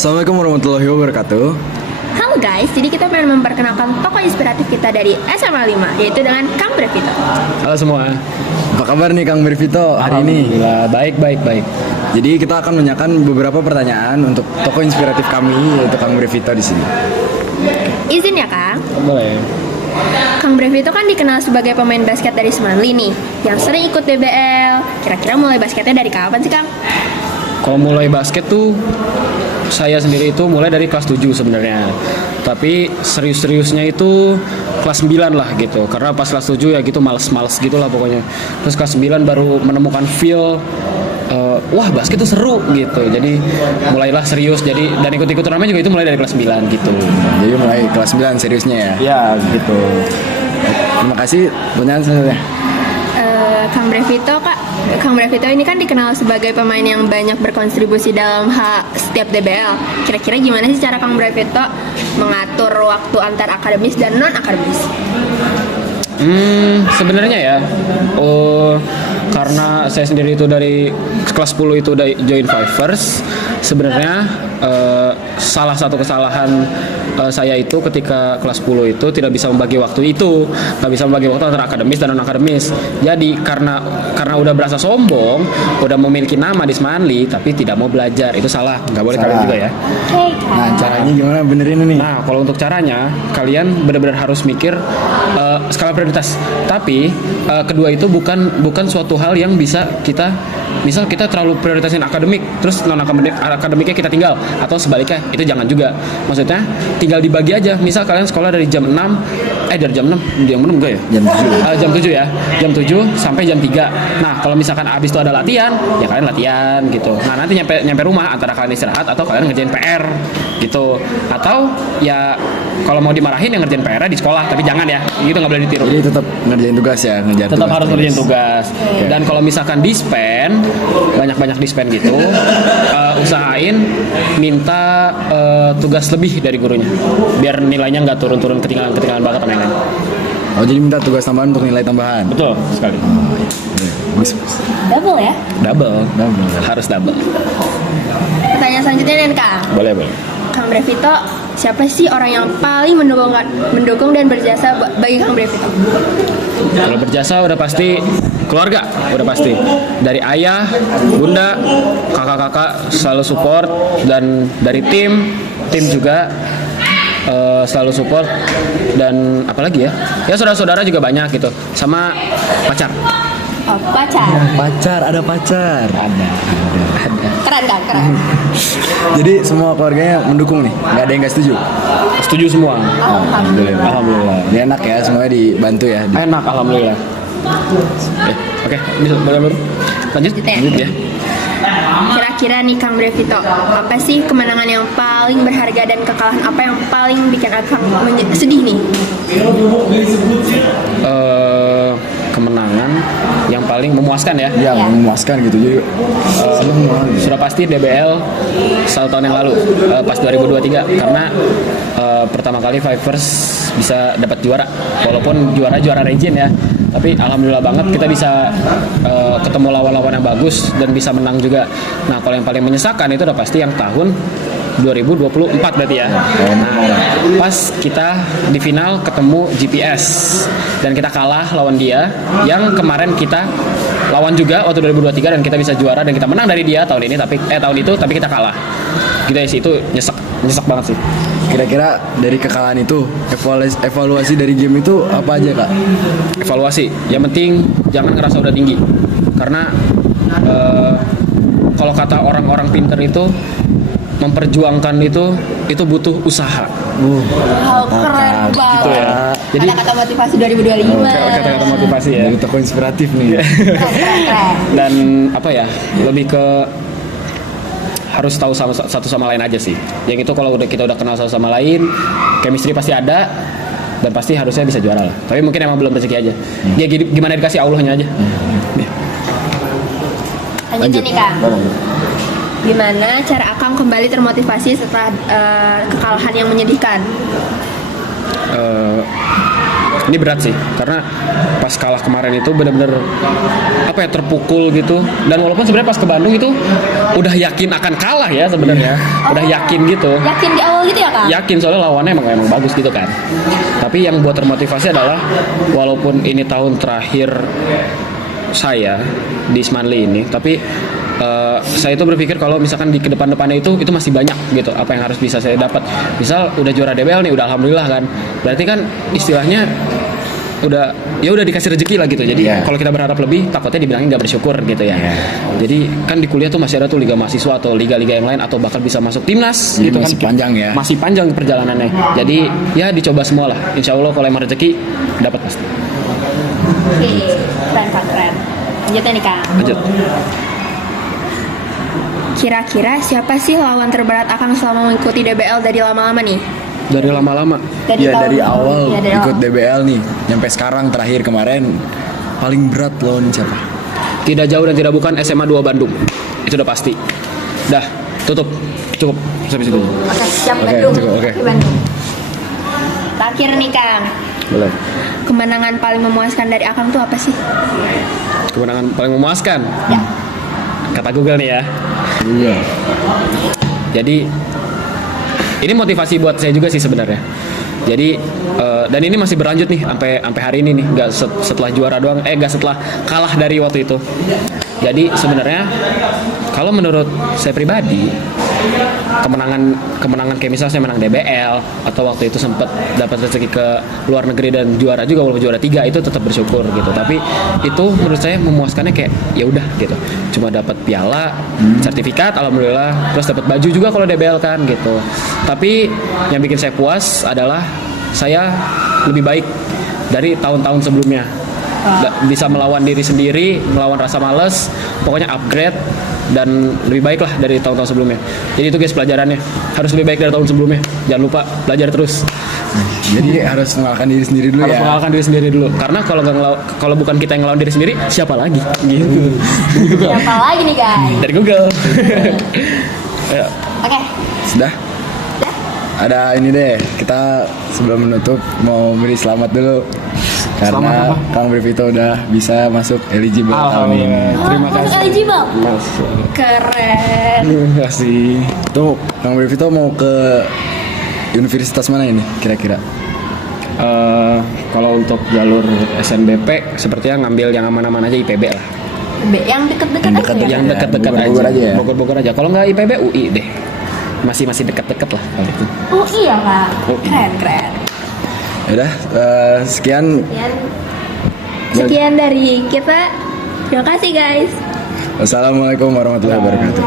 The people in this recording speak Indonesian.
Assalamualaikum warahmatullahi wabarakatuh. Halo guys, jadi kita pengen memperkenalkan tokoh inspiratif kita dari SMA 5, yaitu dengan Kang Brevito. Halo semua. Apa kabar nih Kang Brevito hari ini? Alhamdulillah, baik. Jadi kita akan menanyakan beberapa pertanyaan untuk tokoh inspiratif kami yaitu Kang Brevito di sini. Izin ya Kang. Boleh. Kang Brevito kan dikenal sebagai pemain basket dari Semanli nih, yang sering ikut DBL. Kira-kira mulai basketnya dari kapan sih Kang? Kalau mulai basket tuh saya sendiri itu mulai dari kelas 7 sebenarnya. Tapi serius-seriusnya itu kelas 9 lah gitu. Karena pas kelas 7 ya gitu males-males gitu lah pokoknya. Terus kelas 9 baru menemukan feel wah basket tuh seru gitu. Jadi mulailah serius. Jadi dan ikut-ikut turnamen juga itu mulai dari kelas 9 gitu. Jadi mulai kelas 9 seriusnya ya? Ya gitu. Terima kasih. Pertanyaan selanjutnya. Kang Brevito ini kan dikenal sebagai pemain yang banyak berkontribusi dalam setiap DBL. Kira-kira gimana sih cara Kang Brevito mengatur waktu antar akademis dan non akademis? Sebenarnya ya, karena saya sendiri itu dari kelas 10 itu udah join Fivers. Sebenarnya salah satu kesalahan saya itu ketika kelas 10 itu tidak bisa membagi waktu itu, nggak bisa membagi waktu antara akademis dan non akademis. Jadi karena udah berasa sombong, udah memiliki nama di Semanli, tapi tidak mau belajar, itu salah, nggak boleh kalian juga ya. Nah caranya gimana benerin ini? Nah, kalau untuk caranya, kalian benar-benar harus mikir skala prioritas. Tapi kedua itu bukan suatu hal yang bisa misal kita terlalu prioritasin akademik, terus non akademiknya kita tinggal, atau sebaliknya, itu jangan juga. Maksudnya tinggal dibagi aja. Misal kalian sekolah dari jam 6 enggak ya? Jam 7 ya. Jam 7 sampai jam 3. Nah, kalau misalkan abis itu ada latihan, ya kalian latihan gitu. Nah, nanti nyampe rumah antara kalian istirahat atau kalian ngerjain PR gitu. Atau ya kalau mau dimarahin yang ngerjain PR di sekolah, tapi jangan ya. Itu nggak boleh ditiru. Jadi tetap ngerjain tugas ya, Tetap harus ngerjain tugas. Dan kalau misalkan dispen, banyak-banyak dispen gitu, usahain minta tugas lebih dari gurunya, biar nilainya nggak turun-turun ketinggalan banget sama yang lain. Oh jadi minta tugas tambahan untuk nilai tambahan? Betul sekali. Bagus. Double ya? Double. Harus double. Pertanyaan selanjutnya nih Kang. Boleh. Kang Brevito, siapa sih orang yang paling mendukung dan berjasa bagi Kang Brevito? Kalau berjasa udah pasti keluarga, udah pasti. Dari ayah, bunda, kakak-kakak selalu support, dan dari tim juga selalu support, dan apalagi ya saudara-saudara juga banyak gitu, sama pacar. Oh, pacar. Ada pacar. Keren kan? Keren. Jadi semua keluarganya mendukung nih, nggak ada yang nggak setuju? Setuju semua. Alhamdulillah. Ini enak ya, semuanya dibantu ya. Enak, alhamdulillah. Oke, bisa boleh. Lanjut ya. Kira-kira nih Kang Brevito, apa sih kemenangan yang paling berharga dan kekalahan apa yang paling bikin Akang sedih nih? Kemenangan yang paling memuaskan ya. Yang memuaskan gitu. Jadi sudah pasti DBL 1 tahun yang lalu, pas 2023, karena pertama kali Fivers bisa dapat juara, walaupun juara region ya, tapi alhamdulillah banget kita bisa ketemu lawan-lawan yang bagus dan bisa menang juga. Nah, kalau yang paling menyesakan itu udah pasti yang tahun 2024 berarti ya. Nah, pas kita di final ketemu GPS dan kita kalah lawan dia, yang kemarin kita lawan juga waktu 2023 dan kita bisa juara dan kita menang dari dia tahun itu tapi kita kalah. Gitu ya sih, itu nyesek banget sih. kira-kira dari kekalahan itu evaluasi dari game itu apa aja Kak? Evaluasi, yang penting jangan ngerasa udah tinggi, karena kalau kata orang-orang pinter itu memperjuangkan itu butuh usaha. Wow, keren banget. Gitu ya. Jadi kata-kata motivasi 2025. Kata-kata motivasi ya. Dari tokoh inspiratif nih. Keren. Dan apa ya? Lebih ke harus tahu satu sama lain aja sih. Yang itu kalau kita udah kenal satu sama lain, chemistry pasti ada dan pasti harusnya bisa juara lah. Tapi mungkin emang belum rezeki aja. Ya gimana dikasih Allahnya aja. Lanjut nih Kang. Gimana cara Akang kembali termotivasi setelah kekalahan yang menyedihkan? ini berat sih karena pas kalah kemarin itu benar-benar apa ya, terpukul gitu. Dan walaupun sebenarnya pas ke Bandung itu udah yakin akan kalah ya sebenarnya, udah yakin gitu. Yakin di awal gitu ya Kak? Yakin soalnya lawannya emang bagus gitu kan. Tapi yang buat termotivasi adalah walaupun ini tahun terakhir saya di Ismanli ini, tapi saya itu berpikir kalau misalkan di kedepan-depannya itu masih banyak gitu apa yang harus bisa saya dapat. Misal udah juara DBL nih, udah alhamdulillah kan. Berarti kan istilahnya udah dikasih rezeki lah gitu. Jadi kalau kita berharap lebih takutnya dibilangin nggak bersyukur gitu ya. Jadi kan di kuliah tuh masih ada tuh liga mahasiswa atau liga-liga yang lain atau bahkan bisa masuk timnas gitu masih kan. panjang ya. Masih panjang perjalanannya. Jadi ya dicoba semua lah. Insya Allah kalau emang rezeki dapat pasti. Oke, keren Kak, keren. Lanjutnya nih Kak. Lanjut. Kira-kira siapa sih lawan terberat Akang selama mengikuti DBL dari lama-lama nih? Dari lama-lama. Iya tahun- dari awal Iya, dari ikut awal. DBL nih, nyampe sekarang terakhir kemarin paling berat lawan siapa? Tidak jauh dan tidak bukan SMA 2 Bandung. Itu udah pasti. Dah, tutup. Cukup sampai situ. Oke, siap Oke, Bandung. cukup, oke. Di Bandung. Terakhir nih Kang, Boleh. kemenangan paling memuaskan dari Akang tuh apa sih? Kemenangan paling memuaskan. Ya. Kata Google nih ya. Iya. Jadi ini motivasi buat saya juga sih sebenarnya. Jadi dan ini masih berlanjut nih sampai hari ini nih, nggak setelah juara doang, nggak setelah kalah dari waktu itu. Jadi sebenarnya kalau menurut saya pribadi kemenangan kayak misalnya saya menang DBL atau waktu itu sempat dapat rezeki ke luar negeri dan juara juga walaupun juara 3 itu tetap bersyukur gitu. Tapi itu menurut saya memuaskannya kayak ya udah gitu. Cuma dapat piala, sertifikat alhamdulillah, terus dapat baju juga kalau DBL kan gitu. Tapi yang bikin saya puas adalah saya lebih baik dari tahun-tahun sebelumnya. Bisa melawan diri sendiri, melawan rasa males, pokoknya upgrade dan lebih baik lah dari tahun-tahun sebelumnya. Jadi itu guys pelajarannya, harus lebih baik dari tahun sebelumnya. Jangan lupa belajar terus. Jadi harus mengalahkan diri sendiri dulu Harus ya. mengalahkan diri sendiri dulu. Karena kalau bukan kita yang ngelawan diri sendiri, siapa lagi? Gitu. Siapa lagi nih guys? Dari Google. Ayo. Oke, Sudah? Ada ini deh, kita sebelum menutup mau beri selamat dulu. Selamat Karena apa? Kang Brevito udah bisa masuk eligible tahun ini. Terima masuk kasih. eligible. Masuk. Keren. Terima kasih. Tuh, Kang Brevito mau ke universitas mana ini kira-kira? Kalau untuk jalur SNBP sepertinya ngambil yang aman-aman aja IPB lah. Yang deket-deket Yang aja. deket-deket. Yang dekat-dekat Bogor-Bogor aja ya? Bogor-Bogor aja. Kalau nggak IPB UI deh. Masih dekat-dekat lah kalau itu. Oh iya Kak. UI. Keren. Yaudah, sekian. Sekian dari kita. Terima kasih guys. Wassalamualaikum warahmatullahi wabarakatuh.